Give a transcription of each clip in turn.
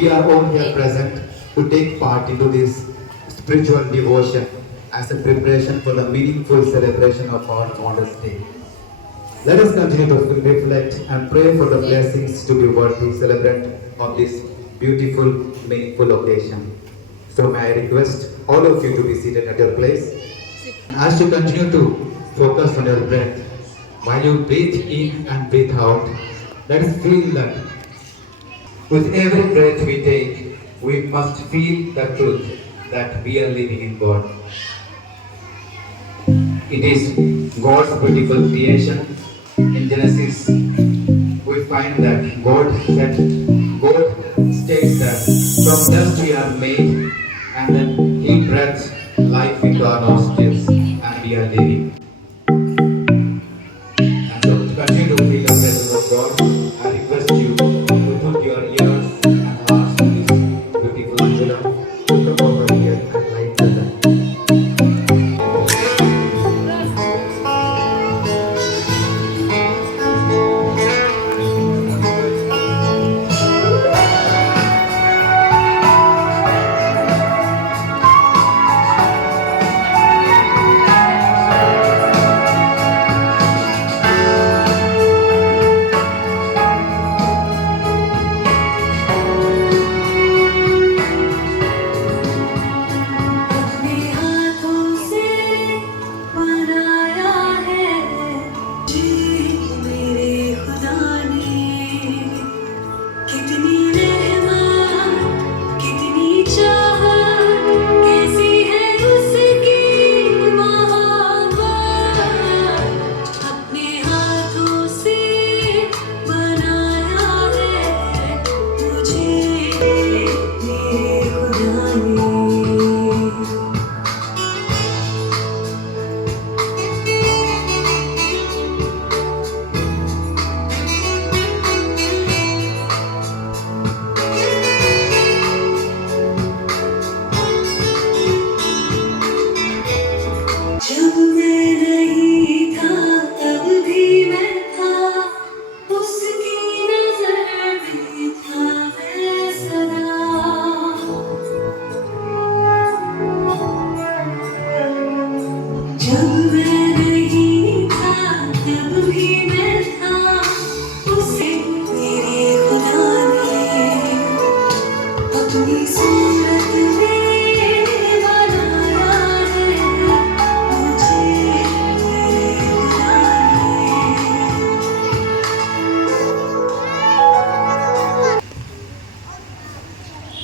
we are all here present to take part into this spiritual devotion as a preparation for the meaningful celebration of our Founders Day. Let us continue to reflect and pray for the blessings to be worthy celebrant of this beautiful, meaningful occasion. So may I request all of you to be seated at your place. As you continue to focus on your breath, while you breathe in and breathe out, let us feel that with every breath we take, we must feel the truth that we are living in God. It is God's beautiful creation. In Genesis, we find that God states that from dust we are made, and then He breathes life into our nostrils, and we are living. And so, to continue to feel the presence of God, I request you to put your ears and hearts to this beautiful Anjula. Come over here and light the lamp.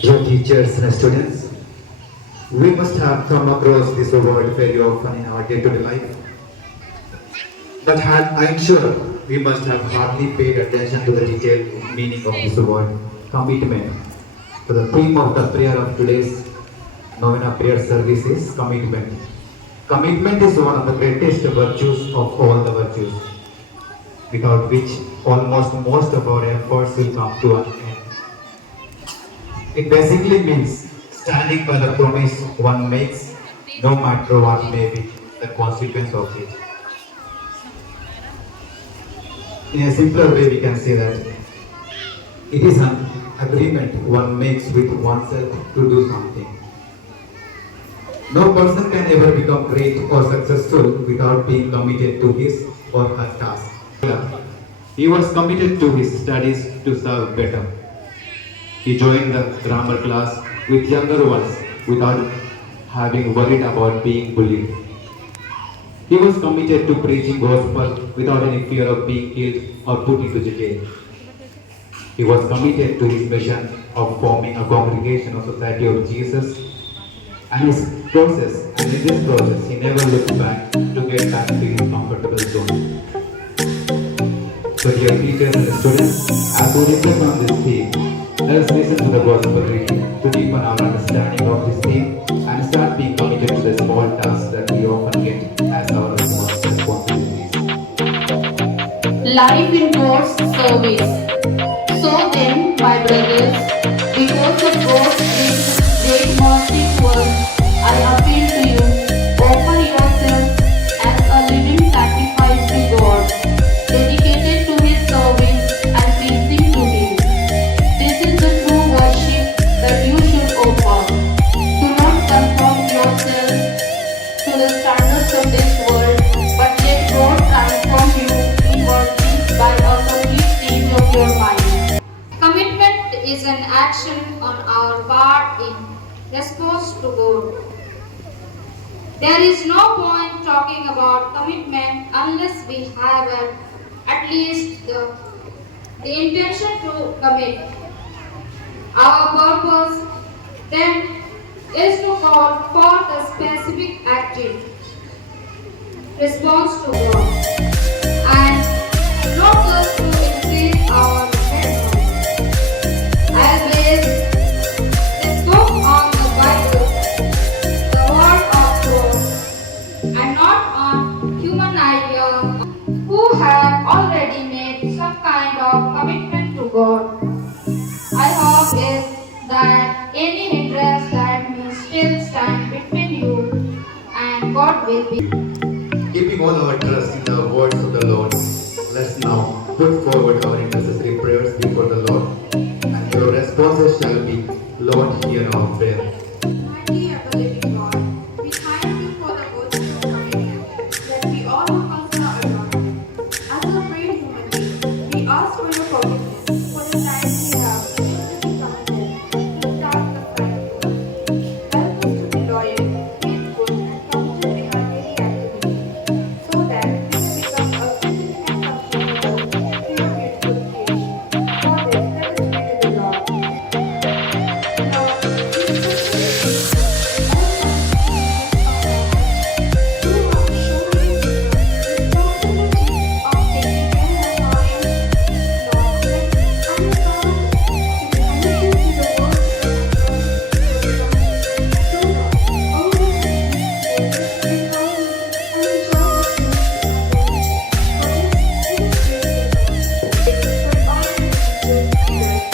Dear teachers and students, we must have come across this word very often in our day-to-day life. But I'm sure we must have hardly paid attention to the detailed meaning of this word, commitment. So the theme of the prayer of today's novena prayer service is commitment. Commitment is one of the greatest virtues of all the virtues, without which almost most of our efforts will come to an end. It basically means standing by the promise one makes, no matter what may be the consequence of it. In a simpler way, we can say that it is an agreement one makes with oneself to do something. No person can ever become great or successful without being committed to his or her task. He was committed to his studies to serve better. He joined the grammar class with younger ones without having worried about being bullied. He was committed to preaching gospel without any fear of being killed or put into jail. He was committed to his mission of forming a congregation of Society of Jesus, and in this process, he never looked back to get back to his comfortable zone. So dear teachers and students, as we reflect on this theme, let us listen to the gospel reading to deepen our understanding of this theme and start being committed to the small tasks that we often get as our responsibilities. Life in God's service. So then, my brothers, because of God's great mercy to us, I appeal to you, offer yourselves as a living sacrifice to God, dedicated to His service and pleasing to Him. This is the true worship is an action on our part in response to God. There is no point talking about commitment unless we have at least the intention to commit. Our purpose then is to call for the specific active response to God and not just to increase our response. As is the book on the Bible, the word of God, and not on human idea who have already made some kind of commitment to God. I hope is that any hindrance that may still stand between you and God will be. Keeping all our trust in the words of the Lord, let's now put forward our intercessory prayers before the Lord, and your responses shall be, Lord, hear our prayer. Mighty ever-living God, we thank you for the virtue of communion that we all who consider adorned. As a brave human being, we ask for your forgiveness for the times we have willfully committed to start the right course. Help us to be loyal, faithful, and committed in our daily activities, so that we may become a significant contributor to your beautiful creation. For this, let us pray to the Lord. Lord, we especially pray for all participants of our lives who have shown responsibility of taking care of our youngsters. Lord, let us empower them to be committed to the work they have joined your company, so that all their activities will bring harmony and enjoy the fruits of their lives. For this, let us pray to the Lord. For all the teachers, leaders,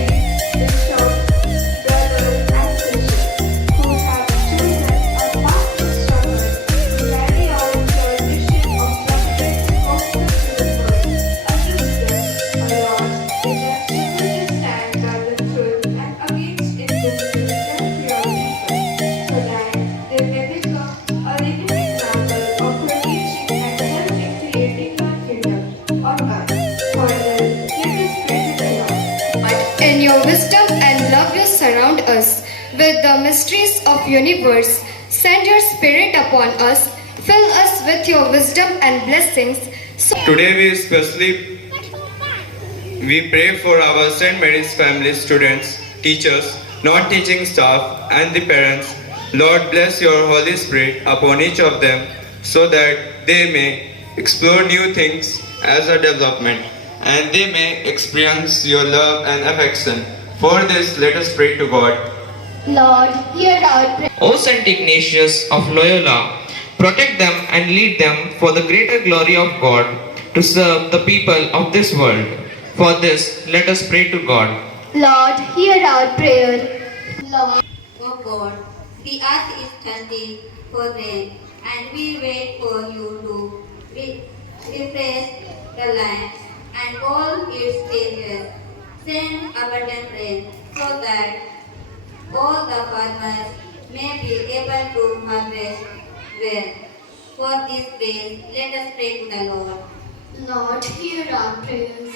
priests, bishops, brothers and sisters who have chosen a path of struggle to carry out your mission of propagating gospel to the world. Assist them, O Lord, in their struggle to stand by the truth and against injustice and purification, so that they may become a living example of your teaching and help in creating your kingdom on earth. For this, let us pray to the Lord. In your wisdom and love, you surround us with the mysteries of universe. Send your spirit upon us. Fill us with your wisdom and blessings. So Today we pray for our St. Mary's family students, teachers, non-teaching staff and the parents. Lord, bless your Holy Spirit upon each of them so that they may explore new things as a development and they may experience your love and affection. For this, let us pray to God. Lord, hear our prayer. O Saint Ignatius of Loyola, protect them and lead them for the greater glory of God to serve the people of this world. For this, let us pray to God. Lord, hear our prayer. Lord, O God, the earth is thirsty for rain, and we wait for you to refresh the land and all its stages. Send abundant rain so that all the farmers may be able to harvest well. For this grace, let us pray to the Lord. Lord, hear our prayers.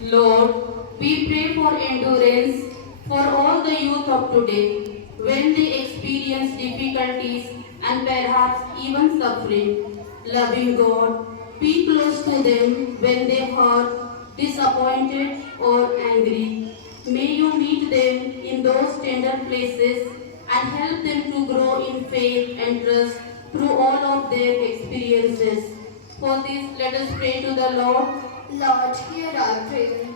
Lord, we pray for endurance for all the youth of today when they experience difficulties and perhaps even suffering. Loving God, be close to them when they hurt, disappointed, or angry. May you meet them in those tender places and help them to grow in faith and trust through all of their experiences. For this, let us pray to the Lord. Lord, hear our prayer.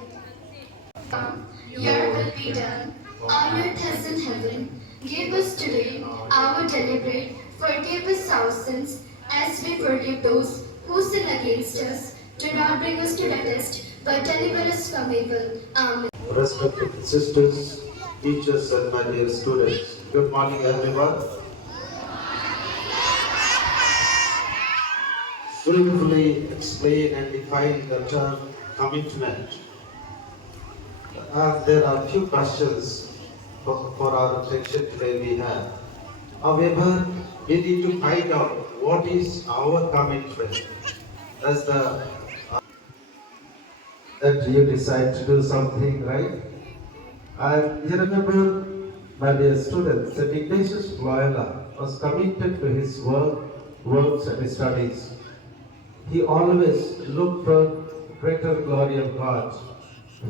Your will be done on earth as in heaven. Give us today our daily bread. Forgive us our sins as we forgive those who sin against us. Do not bring us to the test, but deliver us from evil. Amen. Respected sisters, teachers, and my dear students, good morning, everyone. Skillfully explain and define the term commitment. There are few questions for our attention today we have. However, we need to find out what is our commitment. As the that you decide to do something right. And you remember, my dear students, that Ignatius Loyola was committed to his works and studies. He always looked for greater glory of God.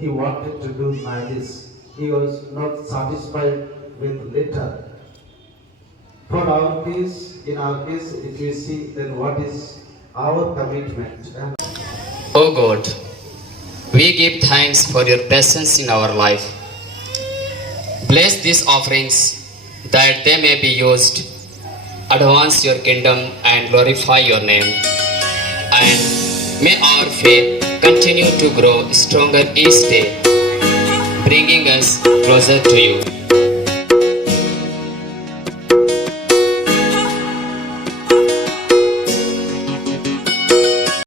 He wanted to do madness. He was not satisfied with little. For our case, in our case, if you see, then what is our commitment? And O God, we give thanks for your presence in our life. Bless these offerings that they may be used, advance your kingdom and glorify your name. And may our faith continue to grow stronger each day, bringing us closer to you.